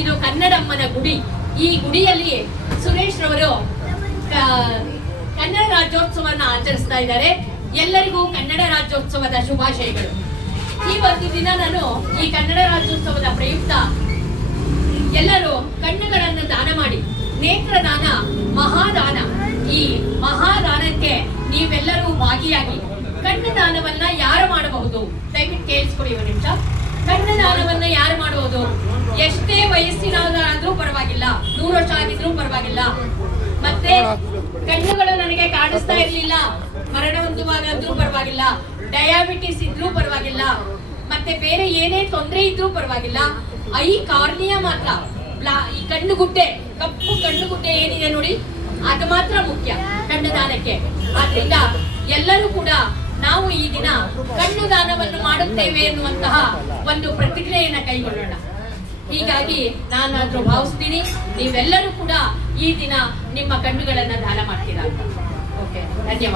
ಇದು ಕನ್ನಡಮ್ಮನ ಗುಡಿ. ಈ ಗುಡಿಯಲ್ಲಿ ಸುರೇಶ್ ರವರು ಕನ್ನಡ ರಾಜ್ಯೋತ್ಸವವನ್ನು ಆಚರಿಸ್ತಾ ಇದ್ದಾರೆ. ಎಲ್ಲರಿಗೂ ಕನ್ನಡ ರಾಜ್ಯೋತ್ಸವದ ಶುಭಾಶಯಗಳು. ಈ ಒಂದು ದಿನ ನಾನು ಈ ಕನ್ನಡ ರಾಜ್ಯೋತ್ಸವದ ಪ್ರಯುಕ್ತ ಎಲ್ಲರೂ ಕಣ್ಣುಗಳನ್ನು ದಾನ ಮಾಡಿ, ನೇತ್ರದಾನ ಮಹಾದಾನ, ಈ ಮಹಾದಾನಕ್ಕೆ ನೀವೆಲ್ಲರೂ ಭಾಗಿಯಾಗಿ ಕಣ್ಣು ದಾನವನ್ನ ಯಾರು ಮಾಡಬಹುದು? ದಯವಿಟ್ಟು ಕೇಳಿಸ್ಕೊಡಿ ಒಂದು ನಿಮಿಷ. ಕಣ್ಣು ದಾನವನ್ನ ಯಾರು ಮಾಡಬಹುದು? ಎಷ್ಟೇ ವಯಸ್ಸಿನವರಾದ್ರೂ ಪರವಾಗಿಲ್ಲ, 100 ವರ್ಷ ಆಗಿದ್ರೂ ಪರವಾಗಿಲ್ಲ, ಮತ್ತೆ ಕಣ್ಣುಗಳು ನನಗೆ ಕಾಣಿಸ್ತಾ ಇರ್ಲಿಲ್ಲ, ಮರಣ ಹೊಂದುವಾಗಾದ್ರೂ ಪರವಾಗಿಲ್ಲ, ಡಯಾಬಿಟಿಸ್ ಇದ್ರೂ ಪರವಾಗಿಲ್ಲ, ಮತ್ತೆ ಬೇರೆ ಏನೇ ತೊಂದರೆ ಇದ್ರೂ ಪರವಾಗಿಲ್ಲ. ಐ ಕಾರ್ನಿಯಾ ಮಾತ್ರ, ಈ ಕಣ್ಣುಗುಡ್ಡೆ, ಕಪ್ಪು ಕಣ್ಣುಗುಡ್ಡೆ ಏನಿದೆ ನೋಡಿ, ಅದು ಮಾತ್ರ ಮುಖ್ಯ ಕಣ್ಣು ದಾನಕ್ಕೆ. ಆದ್ರಿಂದ ಎಲ್ಲರೂ ಕೂಡ ನಾವು ಈ ದಿನ ಕಣ್ಣು ದಾನವನ್ನು ಮಾಡುತ್ತೇವೆ ಎನ್ನುವಂತಹ ಒಂದು ಪ್ರತಿಕ್ರಿಯೆಯನ್ನ ಕೈಗೊಳ್ಳೋಣ. ಹೀಗಾಗಿ ನಾನಾದ್ರೂ ಭಾವಿಸ್ತೀನಿ ನೀವೆಲ್ಲರೂ ಕೂಡ ಈ ದಿನ ನಿಮ್ಮ ಕಣ್ಣುಗಳನ್ನ ದಾನ ಮಾಡ್ತೀರಾ ಅಂತ. ಓಕೆ, ಧನ್ಯವಾದ.